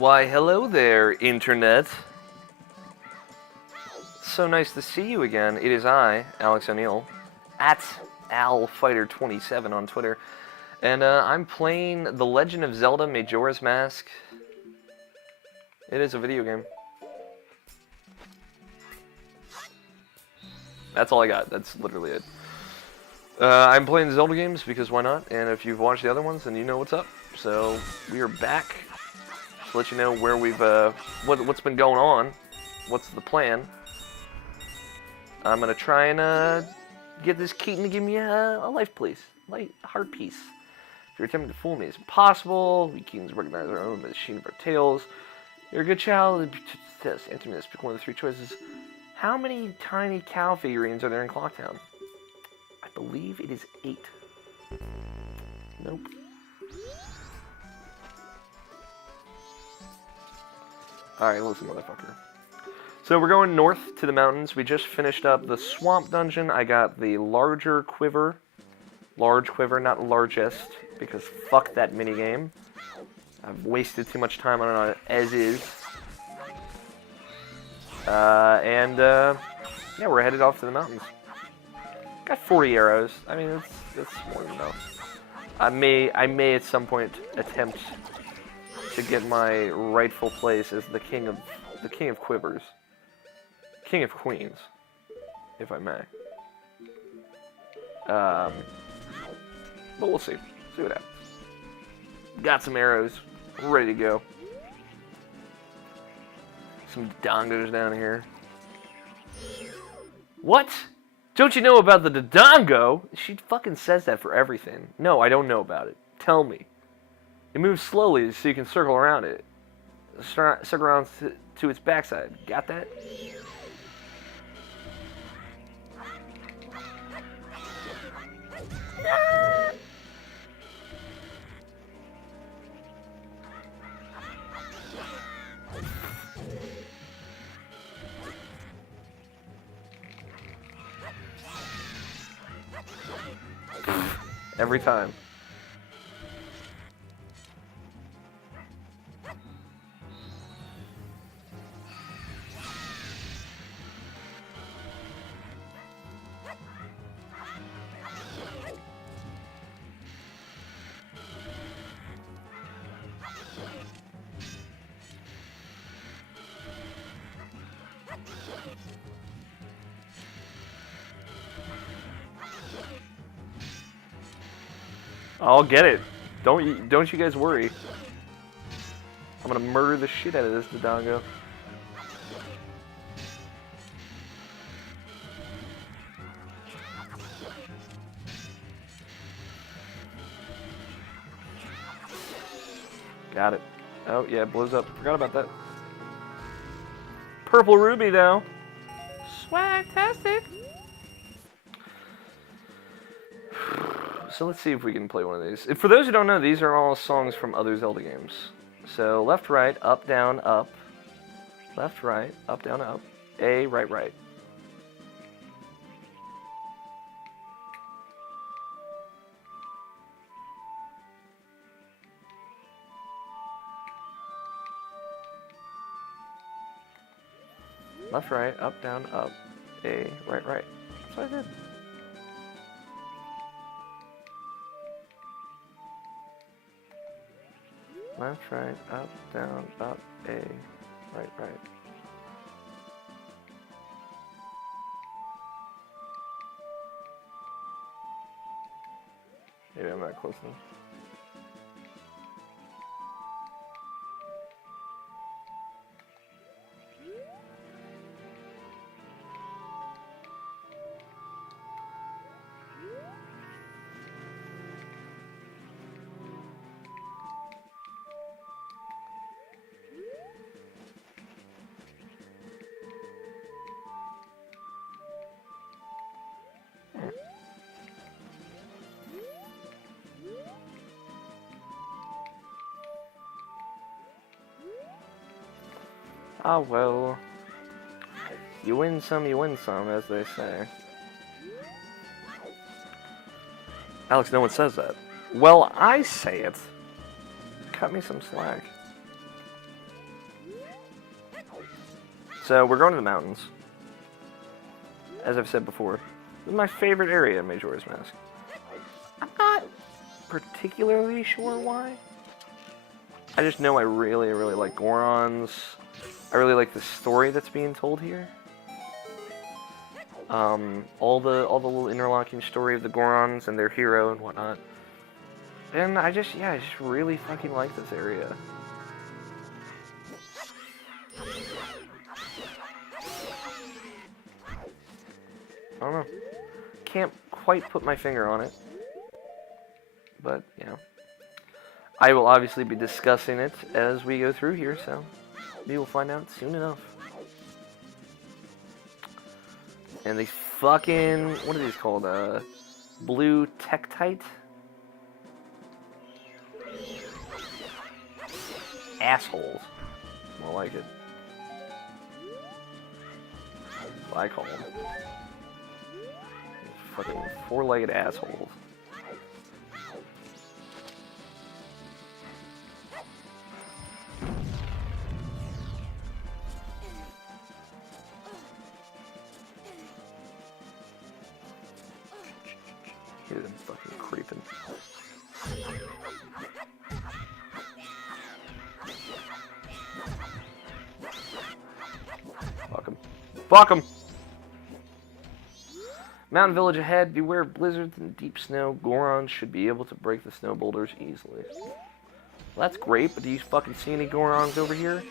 Why, hello there, Internet. So nice to see you again. It is I, Alex O'Neill, at AlFighter27 on Twitter, and I'm playing The Legend of Zelda Majora's Mask. It is a video game. That's all I got. That's literally it. I'm playing Zelda games because why not? And if you've watched the other ones, then you know what's up. So we are back to let you know where we've what's been going on. What's the plan? I'm gonna try and get this Keaton to give me a life, please, heart piece. If you're attempting to fool me, it's impossible. We Keatons recognize our own machine of our tails. You're a good child. Answer me this. Pick one of the three choices. How many tiny cow figurines are there in Clocktown? I believe it is 8. Nope. Alright, listen, motherfucker. So we're going north to the mountains. We just finished up the swamp dungeon. I got the larger quiver. Large quiver, not largest, because fuck that minigame. I've wasted too much time on it as is. Yeah, we're headed off to the mountains. Got 40 arrows. I mean, that's more than enough. I may at some point attempt to get my rightful place as the king of quivers, king of queens, if I may. But we'll see. See what happens. Got some arrows, ready to go. Some dongos down here. What? Don't you know about the Dodongo? She fucking says that for everything. No, I don't know about it. Tell me. It moves slowly so you can circle around it. Circle around to its backside. Got that? Every time. I'll get it. Don't you guys worry. I'm gonna murder the shit out of this Dodongo. Got it. Oh yeah, it blows up. Forgot about that. Purple ruby though. Swag-tastic. So let's see if we can play one of these. For those who don't know, these are all songs from other Zelda games. So left, right, up, down, up. Left, right, up, down, up. A, right, right. Left, right, up, down, up. A, right, right. That's what I did. Left, right, up, down, up, A, right, right. Maybe I'm not close enough. Ah, well. You win some, as they say. Alex, no one says that. Well, I say it. Cut me some slack. So we're going to the mountains. As I've said before, this is my favorite area in Majora's Mask. I'm not particularly sure why. I just know I really, really like Gorons. I really like the story that's being told here. All the little interlocking story of the Gorons and their hero and whatnot. And I just really fucking like this area. I don't know. Can't quite put my finger on it. But, you know. I will obviously be discussing it as we go through here, so we will find out soon enough. And these fucking, what are these called? Blue Tektite? Assholes. I like it. That's what I call them. Fucking four-legged assholes. Hear them fucking creeping. Fuck 'em. Fuck 'em! Mountain village ahead. Beware blizzards and deep snow. Gorons should be able to break the snow boulders easily. Well, that's great, but do you fucking see any Gorons over here?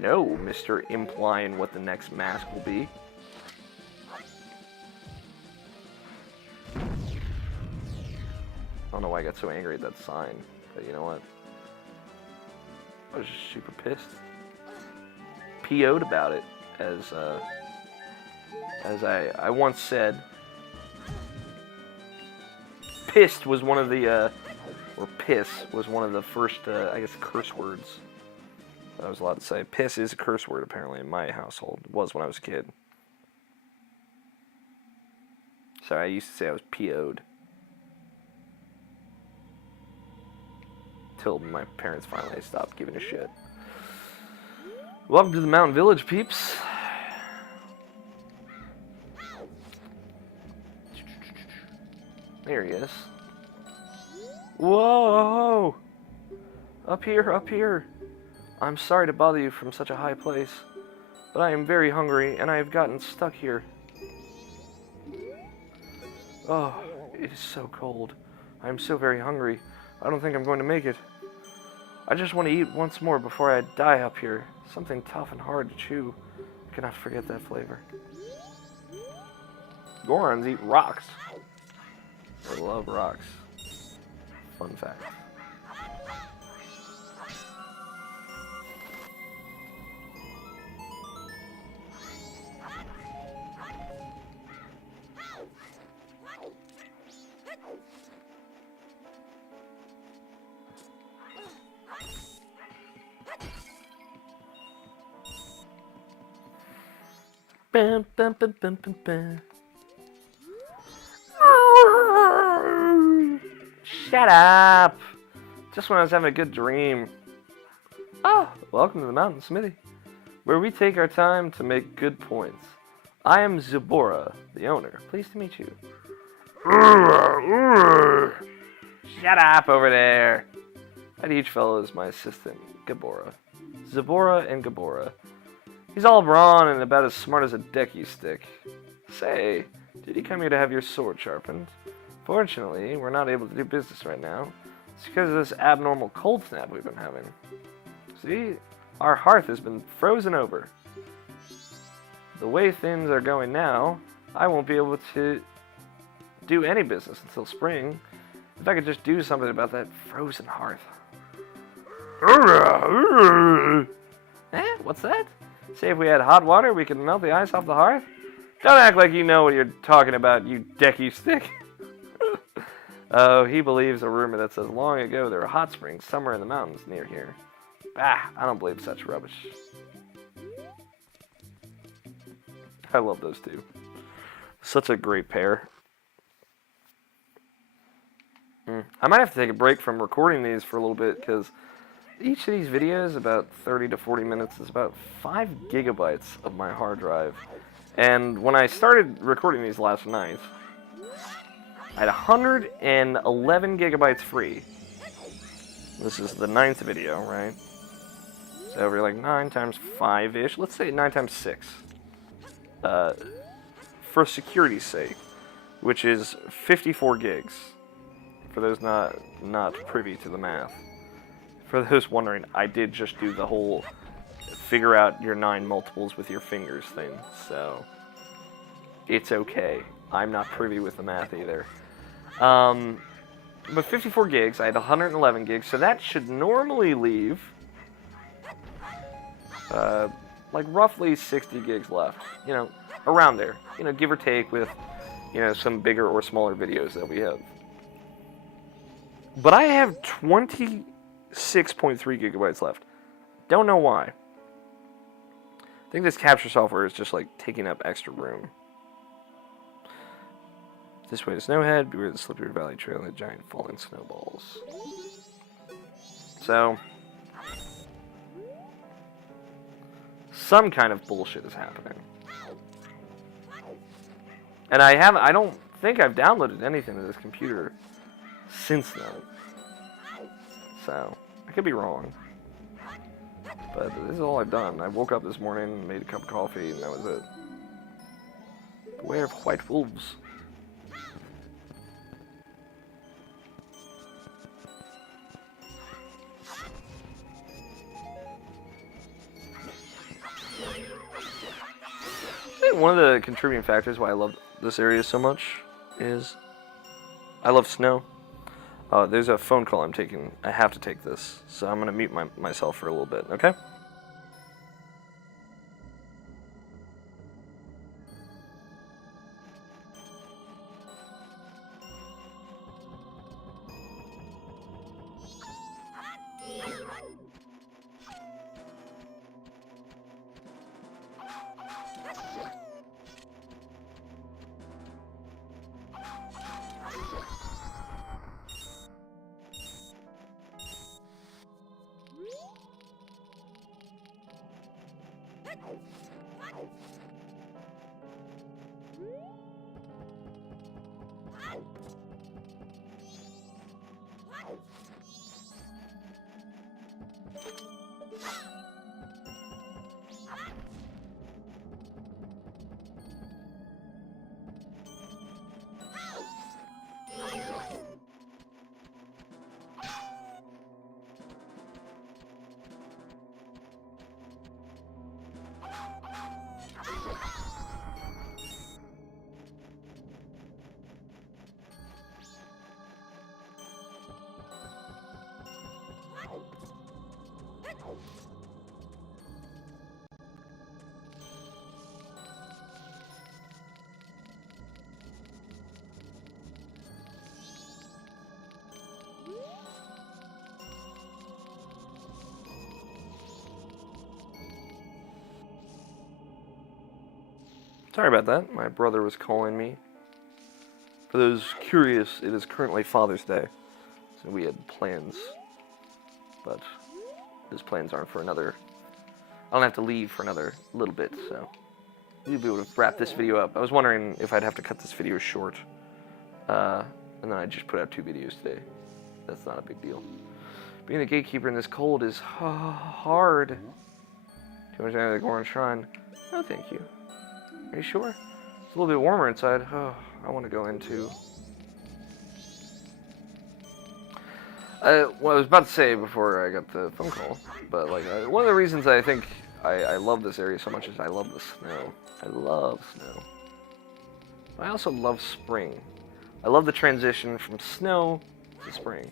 No, Mr. Implying what the next mask will be. I don't know why I got so angry at that sign, but you know what? I was just super pissed. PO'd about it, as I once said. Pissed was one of the, or piss was one of the first, I guess, curse words that I was allowed to say. Piss is a curse word, apparently, in my household. It was when I was a kid. So I used to say I was PO'd. Till my parents finally stopped giving a shit. Welcome to the mountain village, peeps. There he is. Whoa! Up here, up here. I'm sorry to bother you from such a high place, but I am very hungry and I have gotten stuck here. Oh, it is so cold. I am so very hungry. I don't think I'm going to make it. I just want to eat once more before I die up here. Something tough and hard to chew. I cannot forget that flavor. Gorons eat rocks. They love rocks. Fun fact. Bum, bum, bum, bum, bum, bum. Shut up! Just when I was having a good dream. Ah, welcome to the Mountain Smithy, where we take our time to make good points. I am Zubora, the owner. Pleased to meet you. Shut up over there! That each fellow is my assistant, Gabora. Zubora and Gabora. He's all brawn and about as smart as a decky stick. Say, did you come here to have your sword sharpened? Fortunately, we're not able to do business right now. It's because of this abnormal cold snap we've been having. See, our hearth has been frozen over. The way things are going now, I won't be able to do any business until spring. If I could just do something about that frozen hearth. What's that? Say if we had hot water, we could melt the ice off the hearth? Don't act like you know what you're talking about, you decky stick. Oh, he believes a rumor that says long ago there were hot springs somewhere in the mountains near here. Bah, I don't believe such rubbish. I love those two. Such a great pair. I might have to take a break from recording these for a little bit, because each of these videos, about 30 to 40 minutes, is about 5 gigabytes of my hard drive. And when I started recording these last night, I had 111 gigabytes free. This is the 9th video, right? So over like 9 times 5-ish, let's say 9 times 6. For security's sake, which is 54 gigs. For those not privy to the math. For those wondering, I did just do the whole figure out your 9 multiples with your fingers thing, so it's okay. I'm not privy with the math either. But 54 gigs, I had 111 gigs, so that should normally leave like roughly 60 gigs left, you know, around there, you know, give or take with, you know, some bigger or smaller videos that we have. But I have 26.3 gigabytes left. Don't know why. I think this capture software is just like taking up extra room. This way to Snowhead, beware the slippery valley trail and the giant falling snowballs. So, some kind of bullshit is happening. And I don't think I've downloaded anything to this computer since then. So, I could be wrong. But this is all I've done. I woke up this morning, made a cup of coffee, and that was it. Beware of white wolves. I think one of the contributing factors why I love this area so much is I love snow. There's a phone call I'm taking. I have to take this, so I'm going to mute myself for a little bit, okay? Sorry about that. My brother was calling me. For those curious, it is currently Father's Day, so we had plans. But those plans aren't for another... I don't have to leave for another little bit, so... we'll be able to wrap this video up. I was wondering if I'd have to cut this video short. And then I just put out 2 videos today. That's not a big deal. Being the gatekeeper in this cold is hard. Too much out of the Goron Shrine. No, thank you. Are you sure? It's a little bit warmer inside. Oh, I want to go into... what I was about to say before I got the phone call, but like one of the reasons I think I love this area so much is I love the snow. I love snow. But I also love spring. I love the transition from snow to spring.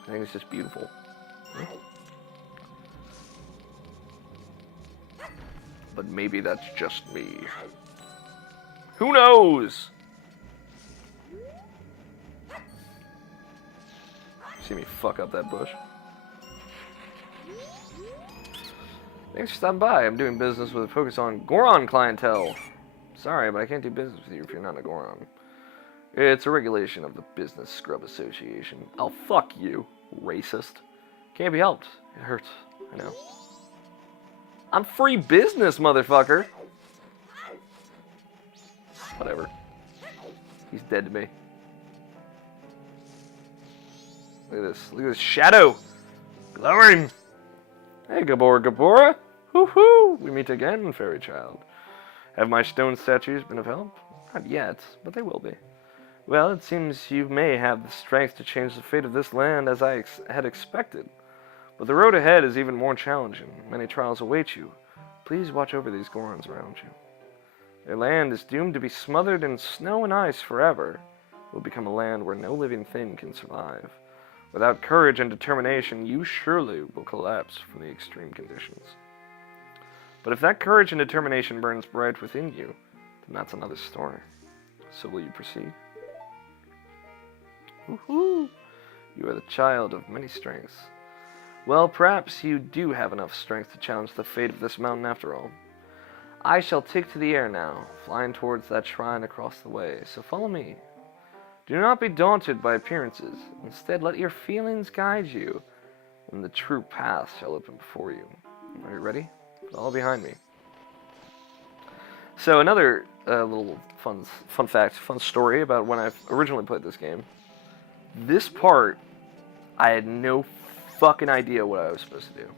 I think it's just beautiful. But maybe that's just me. Who knows? See me fuck up that bush. Thanks for stopping by. I'm doing business with a focus on Goron clientele. Sorry, but I can't do business with you if you're not a Goron. It's a regulation of the Business Scrub Association. Oh, fuck you, racist. Can't be helped. It hurts. I know. I'm free business, motherfucker. Whatever. He's dead to me. Look at this. Look at this shadow. Glowing. Hey, Gabora. Hoo-hoo. We meet again, fairy child. Have my stone statues been of help? Not yet, but they will be. Well, it seems you may have the strength to change the fate of this land as I had expected. But the road ahead is even more challenging. Many trials await you. Please watch over these Gorons around you. Their land is doomed to be smothered in snow and ice forever. It will become a land where no living thing can survive. Without courage and determination, you surely will collapse from the extreme conditions. But if that courage and determination burns bright within you, then that's another story. So will you proceed? Woohoo! You are the child of many strengths. Well, perhaps you do have enough strength to challenge the fate of this mountain after all. I shall take to the air now, flying towards that shrine across the way, so follow me. Do not be daunted by appearances. Instead, let your feelings guide you, and the true path shall open before you. Are you ready? Follow behind me. So another little fun fact, fun story about when I originally played this game. This part, I had no fucking idea what I was supposed to do.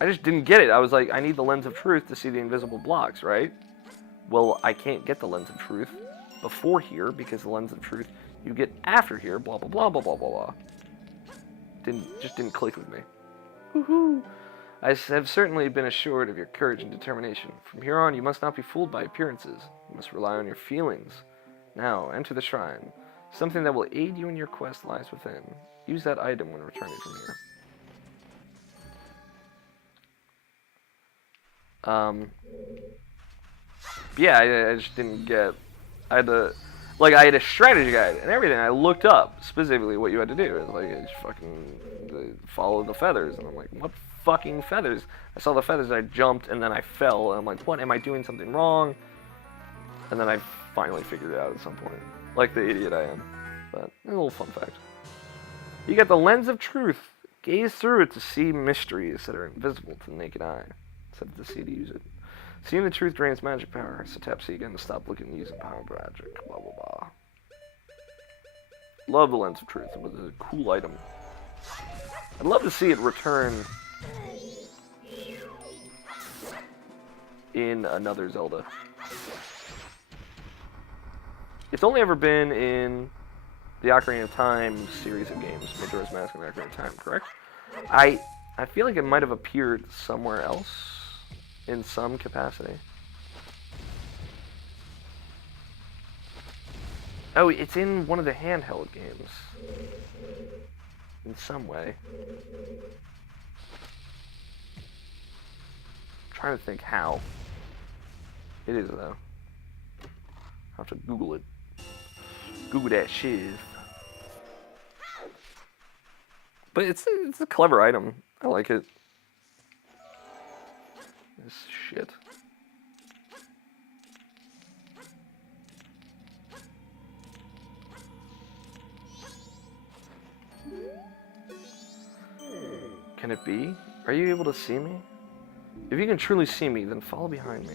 I just didn't get it. I was like, I need the lens of truth to see the invisible blocks, right? Well, I can't get the lens of truth before here because the lens of truth you get after here, blah, blah, blah, blah, blah, blah, blah. Just didn't click with me. Woohoo! I have certainly been assured of your courage and determination. From here on, you must not be fooled by appearances. You must rely on your feelings. Now, enter the shrine. Something that will aid you in your quest lies within. Use that item when returning from here. Yeah, I just didn't get... I had a strategy guide and everything. I looked up specifically what you had to do. It was like, it's fucking follow the feathers. And I'm like, what fucking feathers? I saw the feathers, I jumped, and then I fell. And I'm like, what? Am I doing something wrong? And then I finally figured it out at some point. Like the idiot I am. But a little fun fact. You get the lens of truth. Gaze through it to see mysteries that are invisible to the naked eye. Set the C to use it. Seeing the truth drains magic power, so tap C again to stop looking and using power magic. Blah, blah, blah. Love the lens of truth. It was a cool item. I'd love to see it return in another Zelda. It's only ever been in the Ocarina of Time series of games, Majora's Mask and Ocarina of Time, correct? I feel like it might have appeared somewhere else in some capacity. Oh, it's in one of the handheld games. In some way. I'm trying to think how. It is, though. I'll have to Google it. Google that shiz. But it's a clever item. I like it. This shit. Can it be? Are you able to see me? If you can truly see me, then follow behind me.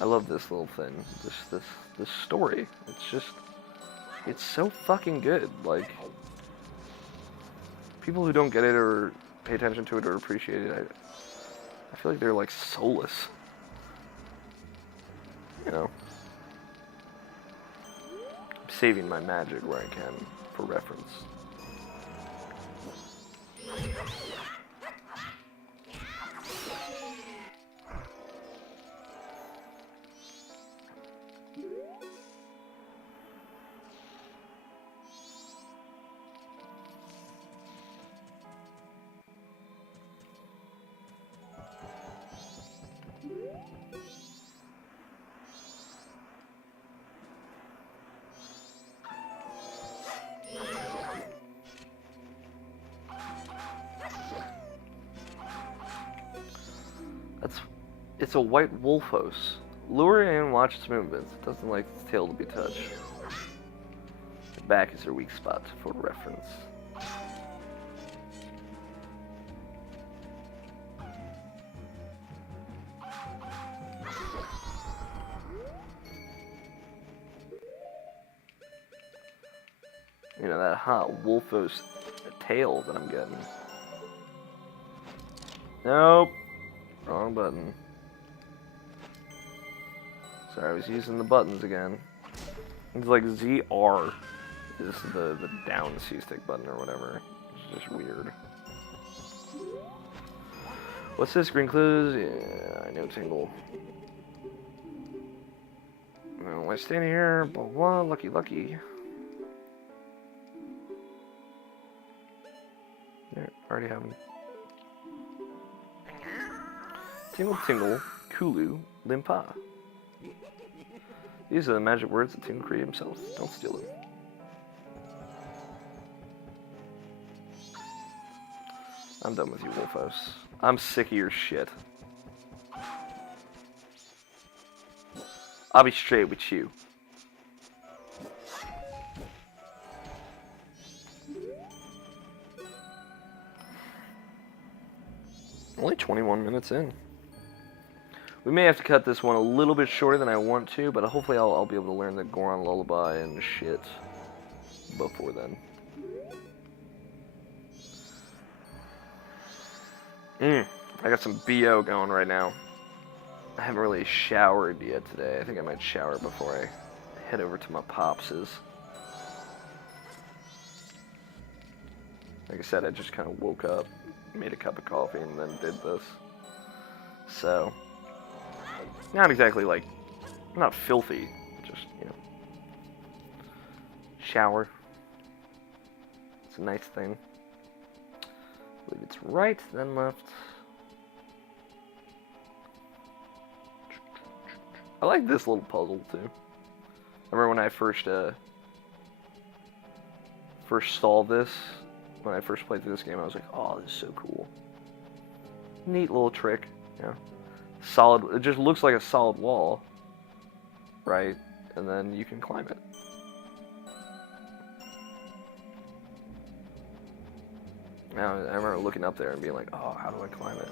I love this little thing, this story. It's so fucking good. Like, people who don't get it or pay attention to it or appreciate it, I feel like they're like soulless. You know, I'm saving my magic where I can for reference. It's a white wolfos. Lure it and watch its movements. It doesn't like its tail to be touched. The back is their weak spot, for reference. You know, that hot wolfos tail that I'm getting. Nope. Wrong button. Sorry, I was using the buttons again. It's like ZR is the down C-stick button or whatever. It's just weird. What's this? Green clues? Yeah, I know Tingle. Well, I stand here, blah blah, lucky lucky. There, already have them. Tingle Tingle, Kulu, Limpa. These are the magic words that Tingle created himself. Don't steal them. I'm done with you, Wolfos. I'm sick of your shit. I'll be straight with you. Only 21 minutes in. We may have to cut this one a little bit shorter than I want to, but hopefully I'll be able to learn the Goron lullaby and shit before then. I got some BO going right now. I haven't really showered yet today. I think I might shower before I head over to my pops's. Like I said, I just kind of woke up, made a cup of coffee, and then did this. So, not exactly like, not filthy, just, you know, shower. It's a nice thing. I believe it's right, then left. I like this little puzzle too. I remember when I first solved this, when I first played through this game, I was like, oh, this is so cool. Neat little trick, you know. Solid, it just looks like a solid wall, right? And then you can climb it. Now, I remember looking up there and being like, oh, how do I climb it?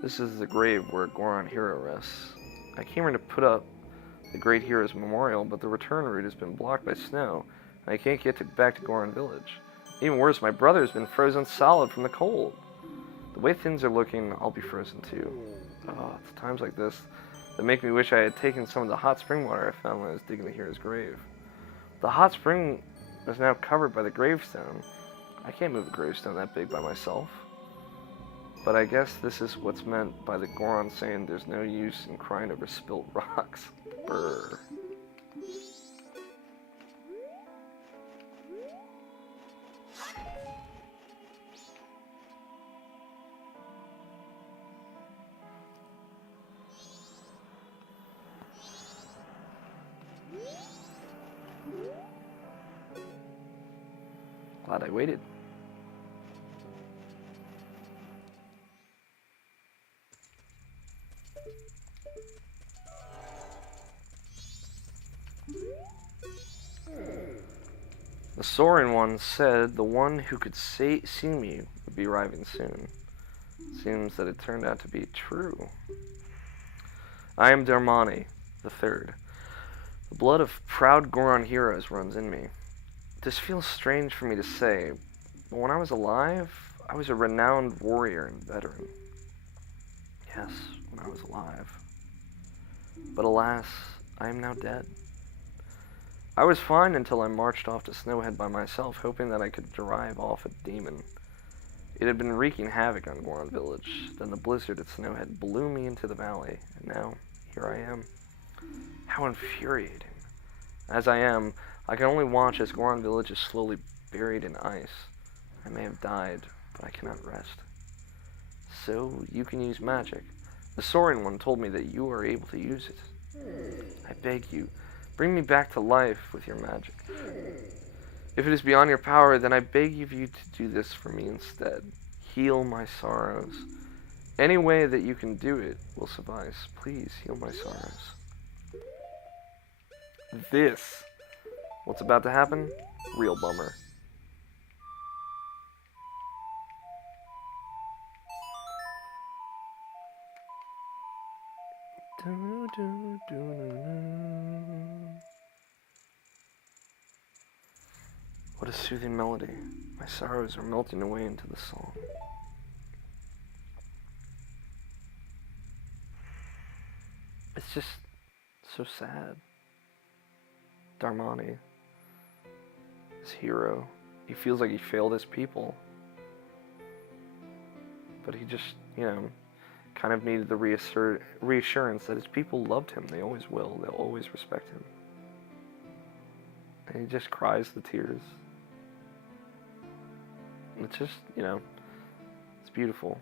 This is the grave where Goron Hero rests. I came here to put up the great hero's memorial, but the return route has been blocked by snow, and I can't get back to Goron Village. Even worse, my brother's been frozen solid from the cold. The way things are looking, I'll be frozen too. Oh, it's times like this that make me wish I had taken some of the hot spring water I found when I was digging the hero's grave. The hot spring is now covered by the gravestone. I can't move a gravestone that big by myself. But I guess this is what's meant by the Goron saying there's no use in crying over spilt rocks. Brr. Glad I waited. The Soaring One said the one who could see me would be arriving soon. Seems that it turned out to be true. I am Darmani, the Third. The blood of proud Goron heroes runs in me. This feels strange for me to say, but when I was alive, I was a renowned warrior and veteran. Yes, when I was alive. But alas, I am now dead. I was fine until I marched off to Snowhead by myself, hoping that I could drive off a demon. It had been wreaking havoc on Goron Village. Then the blizzard at Snowhead blew me into the valley, and now, here I am. How infuriating. As I am, I can only watch as Goron Village is slowly buried in ice. I may have died, but I cannot rest. So, you can use magic. The Soaring One told me that you are able to use it. I beg you, bring me back to life with your magic. If it is beyond your power, then I beg of you to do this for me instead. Heal my sorrows. Any way that you can do it will suffice. Please heal my sorrows. This, what's about to happen? Real bummer. What a soothing melody. My sorrows are melting away into the song. It's just so sad. Darmani, his hero, he feels like he failed his people. But he just, you know, kind of needed the reassurance that his people loved him. They always will. They'll always respect him. And he just cries the tears. It's just, you know, it's beautiful.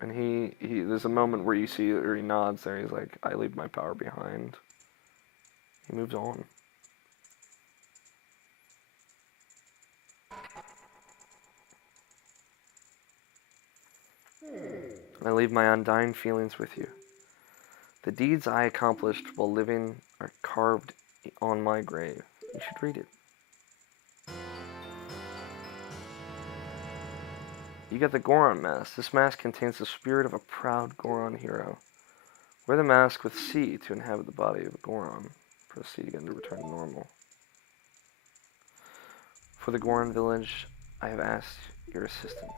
And he there's a moment where you see, or he nods there, he's like, I leave my power behind. He moves on. I leave my undying feelings with you. The deeds I accomplished while living are carved on my grave. You should read it. You got the Goron mask. This mask contains the spirit of a proud Goron hero. Wear the mask with C to inhabit the body of a Goron. Press C again to return to normal. For the Goron village, I have asked your assistance.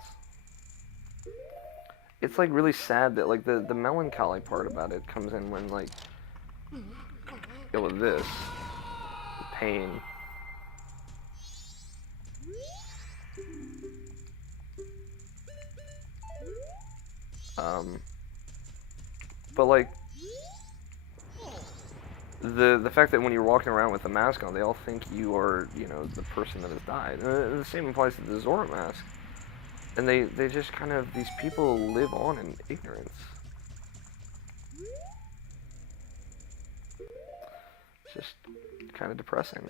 It's like really sad that like the melancholy part about it comes in when like with this the pain. But like the fact that when you're walking around with the mask on, they all think you are, you know, the person that has died. And the same applies to the Zora mask. And they just kind of, these people live on in ignorance. It's just kind of depressing.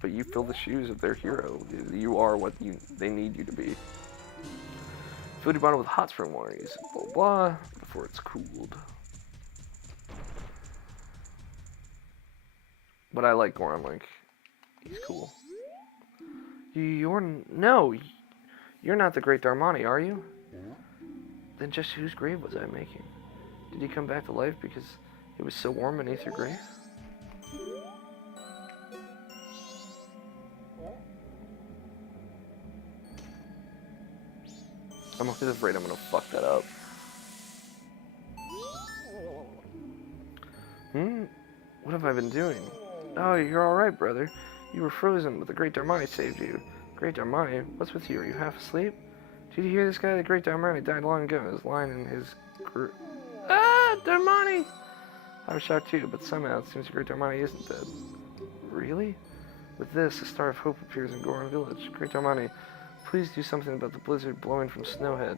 But you fill the shoes of their hero. You are what they need you to be. Fill your bottle with hot spring water, use blah blah blah before it's cooled. But I like Goron, like, he's cool. You're not the great Darmani, are you? Then just whose grave was I making? Did he come back to life because it was so warm beneath your grave? I'm always afraid I'm gonna fuck that up. What have I been doing? Oh, you're alright, brother. You were frozen, but the Great Darmani saved you. Great Darmani? What's with you? Are you half asleep? Did you hear this guy? The Great Darmani died long ago. He was lying in his Ah, Darmani! I was shocked too, but somehow it seems the Great Darmani isn't dead. Really? With this, a star of hope appears in Goron Village. Great Darmani, please do something about the blizzard blowing from Snowhead.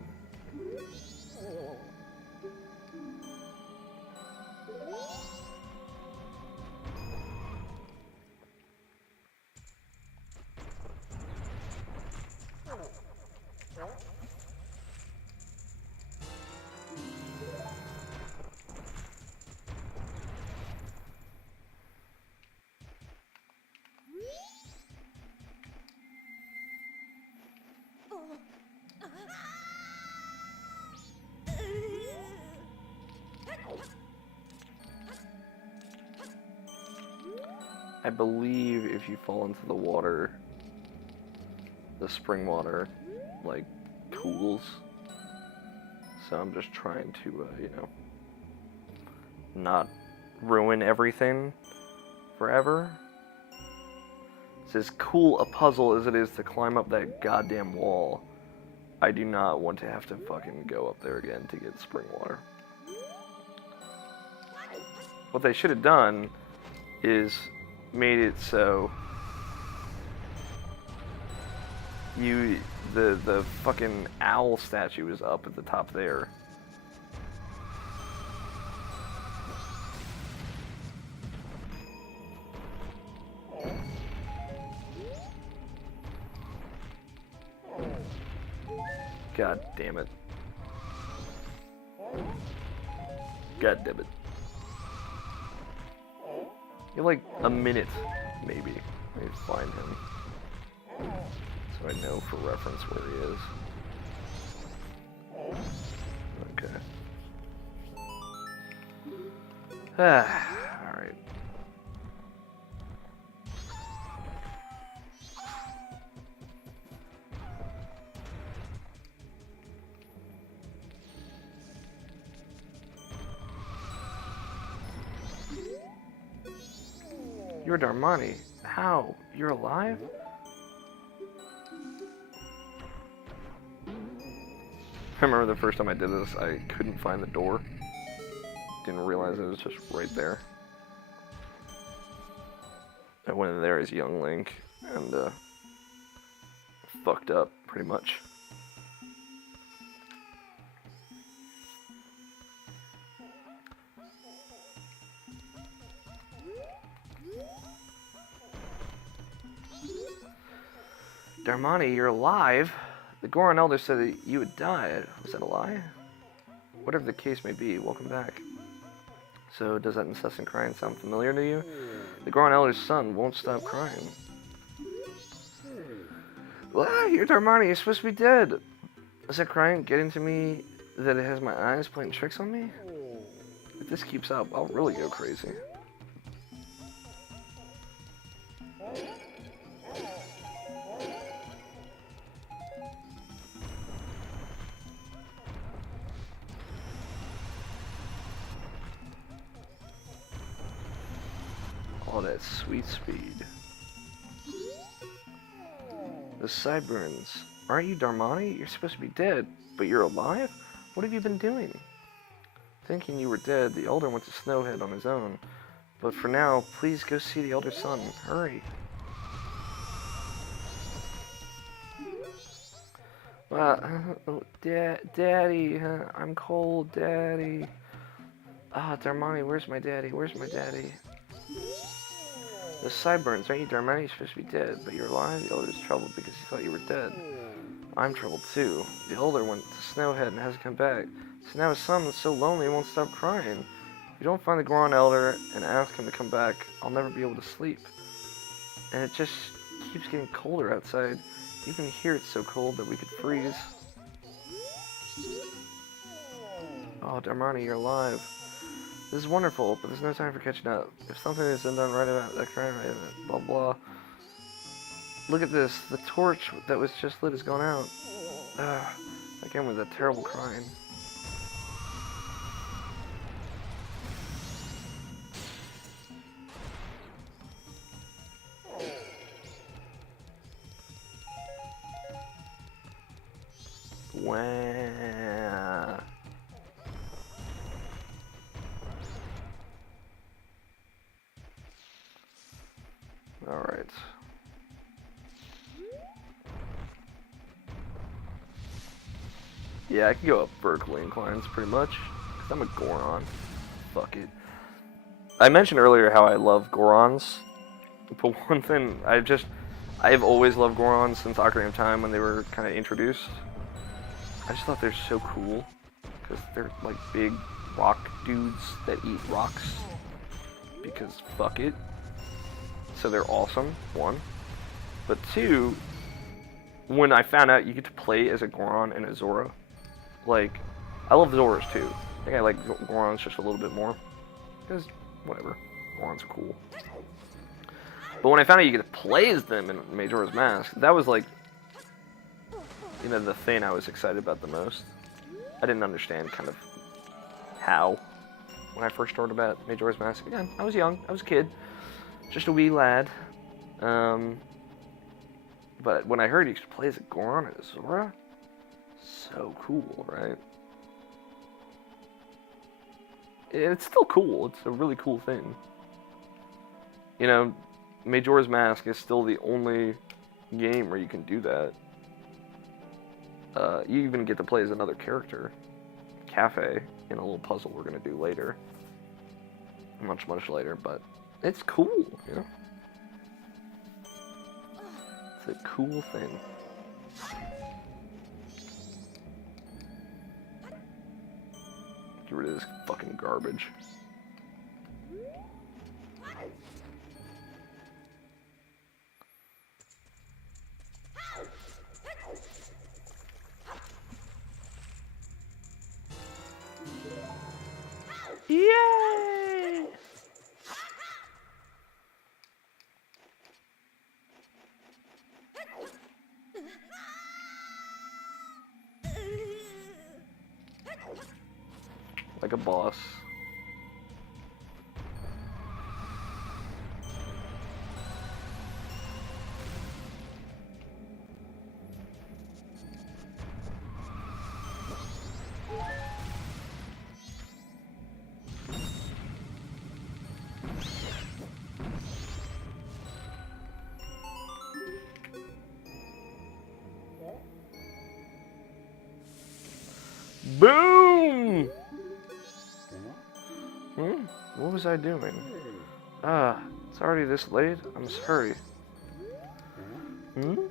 I believe if you fall into the water, the spring water, like, cools. So I'm just trying to, you know, not ruin everything forever. It's as cool a puzzle as it is to climb up that goddamn wall. I do not want to have to fucking go up there again to get spring water. What they should have done is made it so the fucking owl statue is up at the top there. God damn it. God damn it. You have like a minute, maybe. I need to find him. So I know for reference where he is. Okay. Alright. You're Darmani. How? You're alive? I remember the first time I did this, I couldn't find the door. Didn't realize it was just right there. I went in there as young Link, and fucked up, pretty much. Darmani, you're alive? The Goron Elder said that you had died. Was that a lie? Whatever the case may be, welcome back. So, does that incessant crying sound familiar to you? The Goron Elder's son won't stop crying. Ah, you're Darmani, you're supposed to be dead. Is that crying getting to me that it has my eyes playing tricks on me? If this keeps up, I'll really go crazy. All that sweet speed. The sideburns. Aren't you Darmani? You're supposed to be dead, but you're alive? What have you been doing? Thinking you were dead, the Elder went to Snowhead on his own. But for now, please go see the Elder Son. Hurry. Daddy, I'm cold, Daddy. Ah, Darmani, where's my daddy? Where's my daddy? The sideburns, aren't you Darmani? You're supposed to be dead, but you're alive. The Elder's troubled because he thought you were dead. I'm troubled too. The Elder went to Snowhead and hasn't come back. So now his son is so lonely he won't stop crying. If you don't find the Goron Elder and ask him to come back, I'll never be able to sleep. And it just keeps getting colder outside. Even here it's so cold that we could freeze. Oh, Darmani, you're alive. This is wonderful, but there's no time for catching up. If something isn't done right about that crime, blah blah. Look at this. The torch that was just lit has gone out. Again with that terrible crying. Wow. Alright. Yeah, I can go up vertically inclines pretty much. Cause I'm a Goron. Fuck it. I mentioned earlier how I love Gorons. But one thing, I've always loved Gorons since Ocarina of Time when they were kind of introduced. I just thought they're so cool. Because they're like big rock dudes that eat rocks. Because fuck it. So they're awesome, one. But two, when I found out you get to play as a Goron and a Zora, like, I love Zoras too. I think I like Gorons just a little bit more. Because, whatever, Gorons are cool. But when I found out you get to play as them in Majora's Mask, that was like, you know, the thing I was excited about the most. I didn't understand kind of how when I first heard about Majora's Mask. Again, I was young, I was a kid. Just a wee lad. But when I heard he could play as a Goron and a Zora, so cool, right? It's still cool. It's a really cool thing. You know, Majora's Mask is still the only game where you can do that. You even get to play as another character, Cafe, in a little puzzle we're going to do later. Much later, but it's cool, you know? It's a cool thing. Get rid of this fucking garbage. Yay! Like a boss. Boom! What was I doing? It's already this late? I must hurry. You're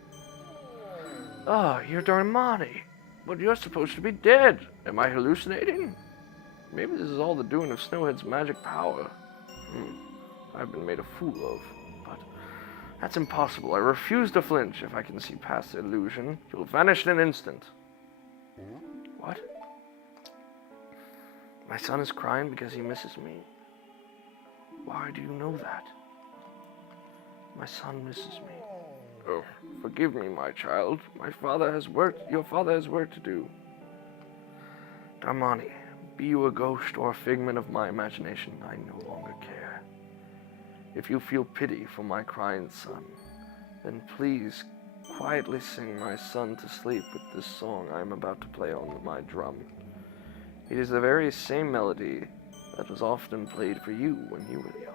Darmani. But you're supposed to be dead. Am I hallucinating? Maybe this is all the doing of Snowhead's magic power. I've been made a fool of. But that's impossible. I refuse to flinch. If I can see past the illusion, you'll vanish in an instant. What? My son is crying because he misses me. Why do you know that? My son misses me. Oh, forgive me, my child. Your father has work to do. Darmani, be you a ghost or a figment of my imagination, I no longer care. If you feel pity for my crying son, then please quietly sing my son to sleep with this song I am about to play on my drum. It is the very same melody that was often played for you when you were young.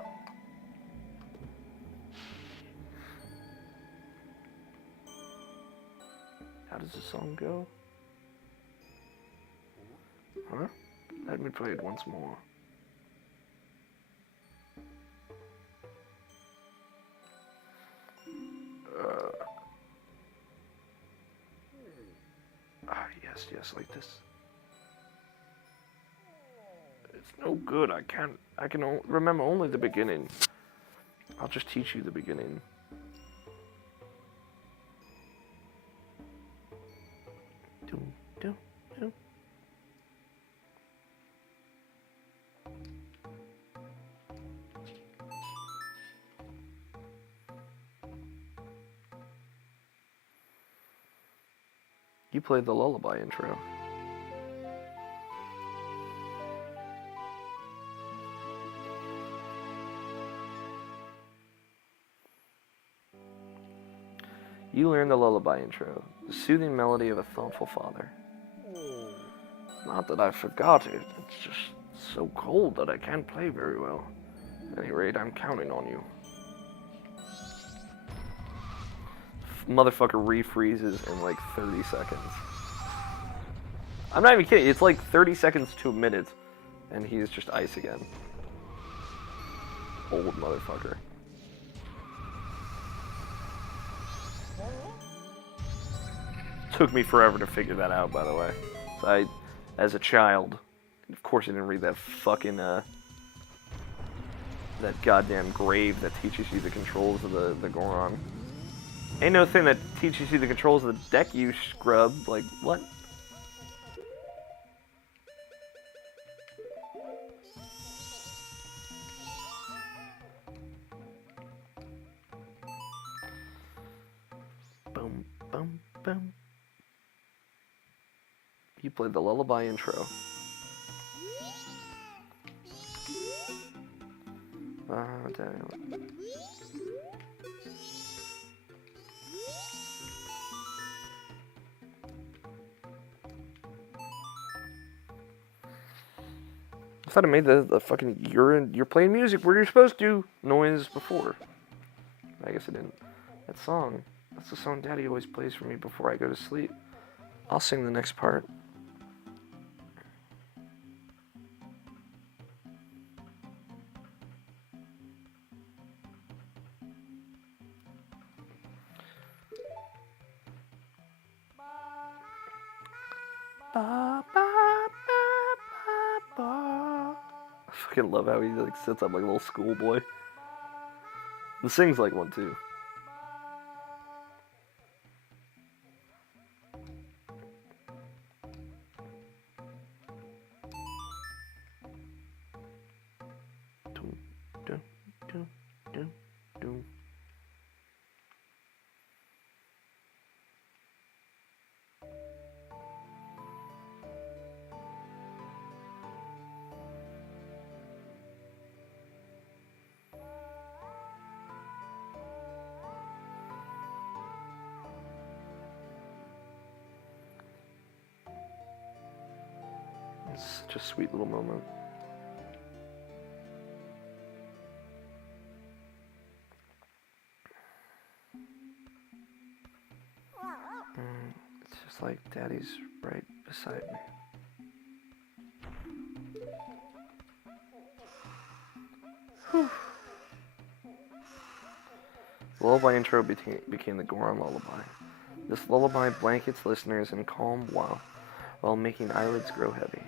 How does the song go? Huh? Let me play it once more. Yes, like this. It's no good. I can remember only the beginning. I'll just teach you the beginning. Doom, doom, doom. You played the lullaby intro. You learned the lullaby intro, the soothing melody of a thoughtful father. Not that I forgot it, it's just so cold that I can't play very well. At any rate, I'm counting on you. Motherfucker refreezes in like 30 seconds. I'm not even kidding, it's like 30 seconds to a minute, and he's just ice again. Old motherfucker. Took me forever to figure that out, by the way. So as a child, of course I didn't read that fucking, that goddamn grave that teaches you the controls of the Goron. Ain't no thing that teaches you the controls of the deck, you scrub. Like, what? Boom, boom, boom. You played the lullaby intro. I thought it made the fucking you're playing music where you're supposed to noise before. I guess it didn't. That song, that's the song Daddy always plays for me before I go to sleep. I'll sing the next part. Ba, ba, ba, ba, ba. fucking love how he like sits up like a little schoolboy. And sings like one too. It's such a sweet little moment. It's just like Daddy's right beside me. Whew. The lullaby intro became the Goron lullaby. This lullaby blankets listeners in calm while making eyelids grow heavy.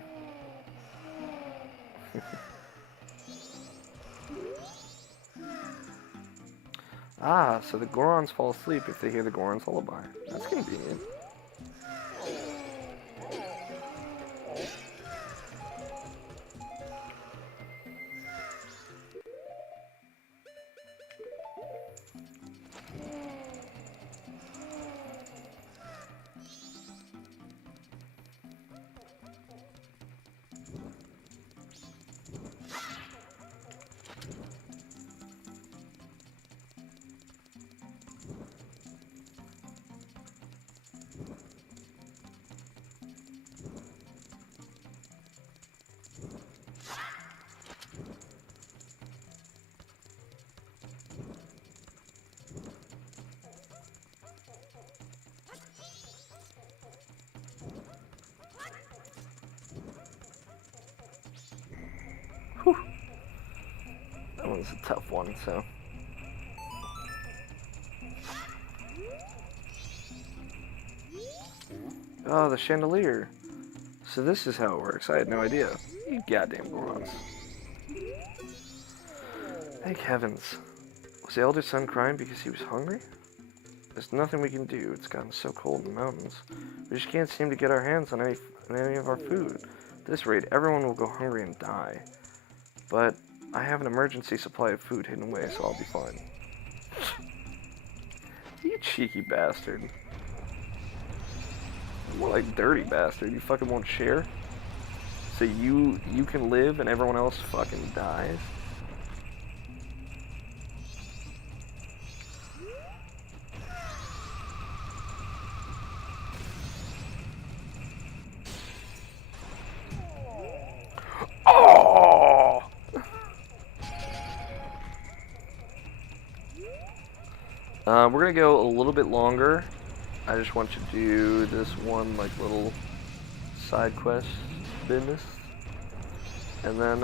Ah, so the Gorons fall asleep if they hear the Goron's lullaby. That's convenient. Whew. That one's a tough one, so. Oh, the chandelier. So this is how it works. I had no idea. You goddamn Gorons. Thank heavens. Was the elder son crying because he was hungry? There's nothing we can do. It's gotten so cold in the mountains. We just can't seem to get our hands on any of our food. At this rate, everyone will go hungry and die. But I have an emergency supply of food hidden away, so I'll be fine. You cheeky bastard. More like dirty bastard. You fucking won't share? So you can live and everyone else fucking dies? Oh! We're gonna go a little bit longer. I just want you to do this one like little side quest business, and then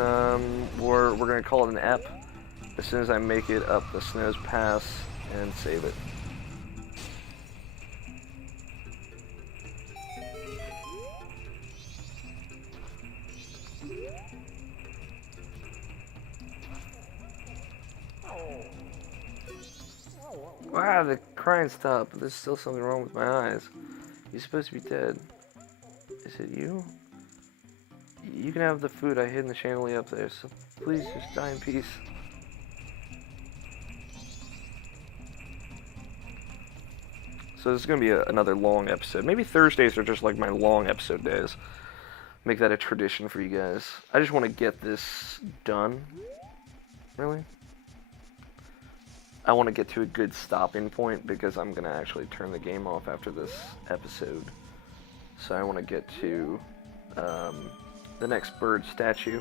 we're gonna call it an ep as soon as I make it up the Snows Pass and save it. Wow, the crying stopped, but there's still something wrong with my eyes. You're supposed to be dead. Is it you? You can have the food I hid in the chandelier up there, so please just die in peace. So this is going to be another long episode. Maybe Thursdays are just like my long episode days. Make that a tradition for you guys. I just want to get this done. Really? I want to get to a good stopping point because I'm going to actually turn the game off after this episode. So I want to get to the next bird statue,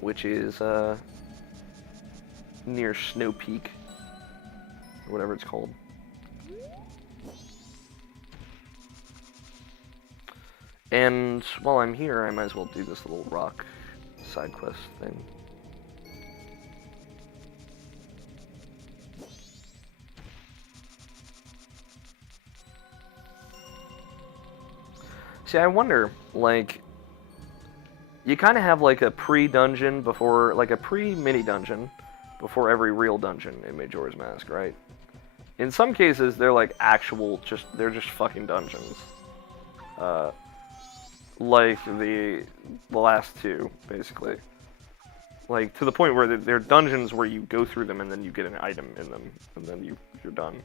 which is near Snow Peak, or whatever it's called. And while I'm here, I might as well do this little rock side quest thing. See, I wonder, like, you kind of have like a pre-dungeon before, like a pre-mini dungeon before every real dungeon in Majora's Mask, right? In some cases, they're like actual, they're just fucking dungeons. Like the last two, basically. Like, to the point where they're dungeons where you go through them and then you get an item in them, and then you're done.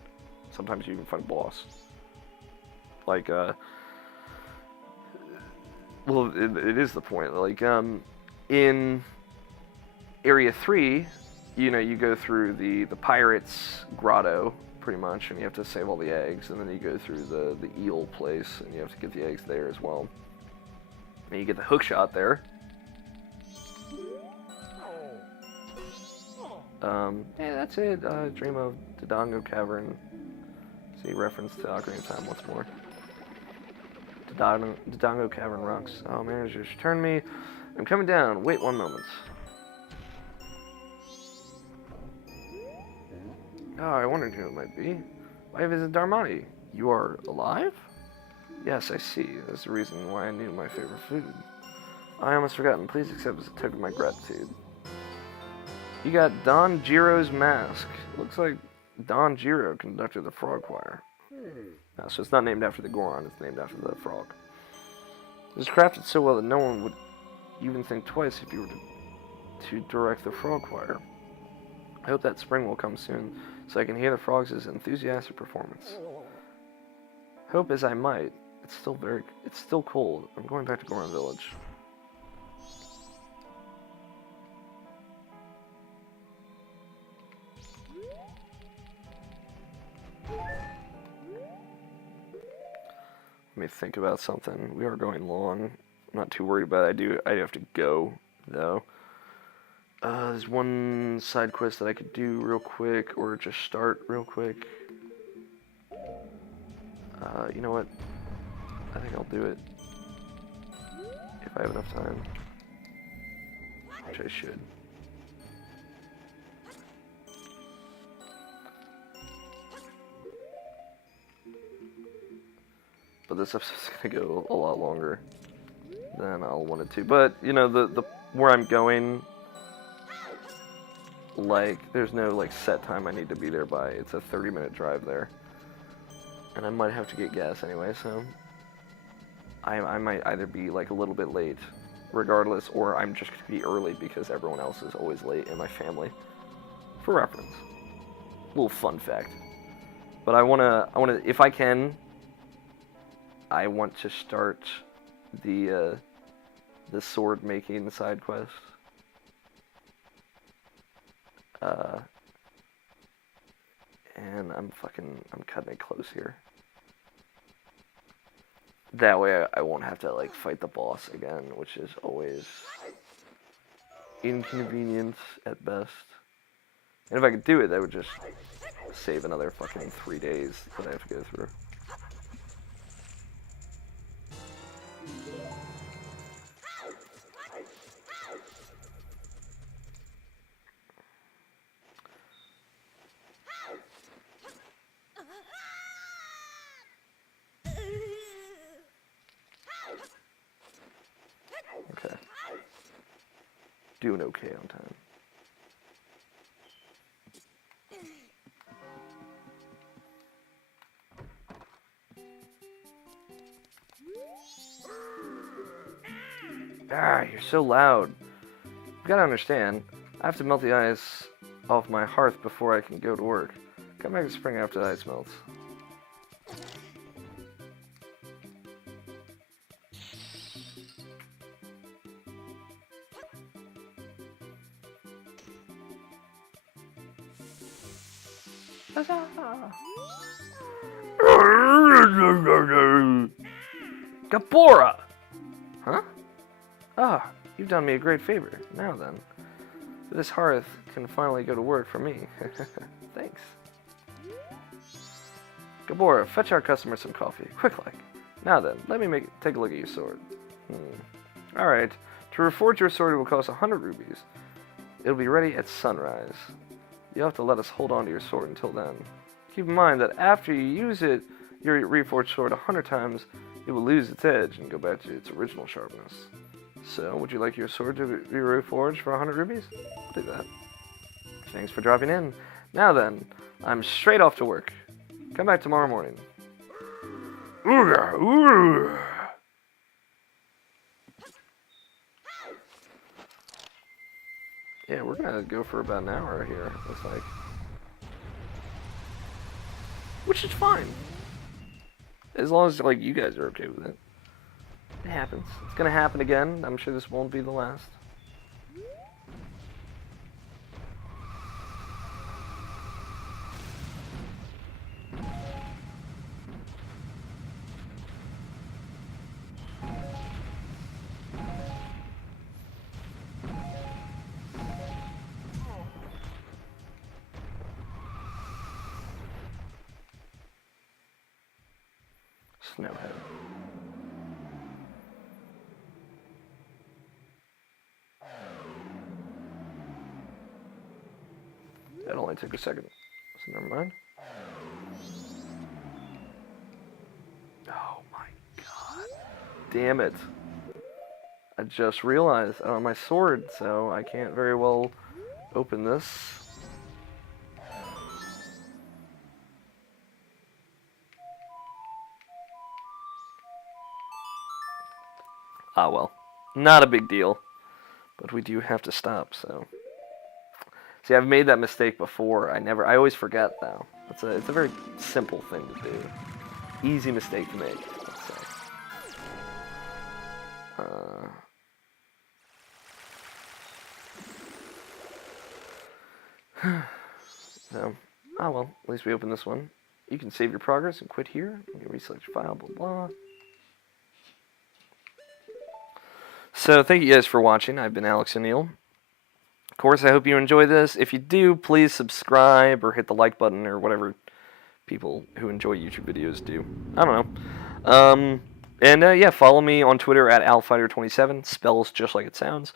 Sometimes you even fight a boss. Like, well, it is the point. Like, in Area 3, you know, you go through the Pirates Grotto, pretty much, and you have to save all the eggs, and then you go through the eel place, and you have to get the eggs there as well. And you get the hook shot there. Hey, that's it. Dream of Dodongo Cavern. See, reference to Ocarina of Time once more. Dodongo Cavern rocks. Oh, manager, turn me. I'm coming down. Wait 1 moment. Oh, I wondered who it might be. Why visit Darmani? You are alive? Yes, I see. That's the reason why I knew my favorite food. I almost forgotten. Please accept as a token of my gratitude. You got Don Jiro's mask. Looks like Don Jiro conducted the frog choir. So it's not named after the Goron, it's named after the frog. It was crafted so well that no one would even think twice if you were to direct the frog choir. I hope that spring will come soon, so I can hear the frogs' enthusiastic performance. Hope as I might, it's still cold. I'm going back to Goron Village. Let me think about something. We are going long. I'm not too worried about it. I have to go, though. There's one side quest that I could do real quick, or just start real quick. You know what? I think I'll do it. If I have enough time. Which I should. But this episode's gonna go a lot longer than I'll want it to. But, you know, the where I'm going, like, there's no, like, set time I need to be there by. It's a 30-minute drive there. And I might have to get gas anyway, so I might either be, like, a little bit late, regardless, or I'm just gonna be early because everyone else is always late in my family. For reference. Little fun fact. But I wanna, if I can, I want to start the sword making side quest. And I'm cutting it close here. That way I won't have to, like, fight the boss again, which is always inconvenient at best. And if I could do it, that would just save another fucking 3 days that I have to go through. Okay. Doing okay on time. Ah, you're so loud. You gotta understand, I have to melt the ice off my hearth before I can go to work. Come back in spring after the ice melts. Gabora! Huh? Ah, you've done me a great favor. Now then, this hearth can finally go to work for me. Thanks. Gabora, fetch our customer some coffee. Quick like. Now then, let me take a look at your sword. Alright, to reforge your sword it will cost 100 rubies. It'll be ready at sunrise. You'll have to let us hold on to your sword until then. Keep in mind that after you use it, your reforged sword 100 times, it will lose its edge and go back to its original sharpness. So, would you like your sword to be reforged for 100 rubies? I'll do that. Thanks for dropping in. Now then, I'm straight off to work. Come back tomorrow morning. Ooga, ooh. Yeah, we're gonna go for about an hour here, looks like. Which is fine. As long as, like, you guys are okay with it. It happens. It's gonna happen again. I'm sure this won't be the last. Snowhead. That only took a second, so never mind. Oh my god. Damn it. I just realized I don't have my sword, so I can't very well open this. Ah well. Not a big deal. But we do have to stop, so. See, I've made that mistake before. I always forget, though. It's a very simple thing to do. Easy mistake to make, let's say. So, well, at least we opened this one. You can save your progress and quit here. You can reselect your file, blah, blah. So, thank you guys for watching. I've been Alex O'Neill. Of course, I hope you enjoy this. If you do, please subscribe or hit the like button or whatever people who enjoy YouTube videos do. I don't know. Yeah, follow me on Twitter at alfighter27, spells just like it sounds,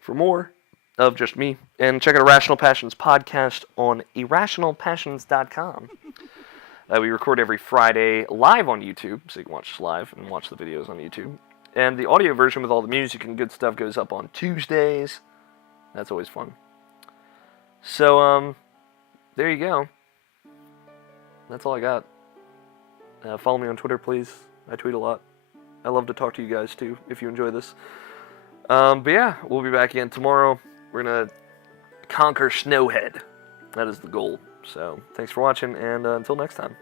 for more of just me. And check out Irrational Passions podcast on irrationalpassions.com. We record every Friday live on YouTube, so you can watch us live and watch the videos on YouTube. And the audio version with all the music and good stuff goes up on Tuesdays. That's always fun. So, there you go. That's all I got. Follow me on Twitter, please. I tweet a lot. I love to talk to you guys, too, if you enjoy this. But yeah, we'll be back again tomorrow. We're gonna conquer Snowhead. That is the goal. So, thanks for watching, and until next time.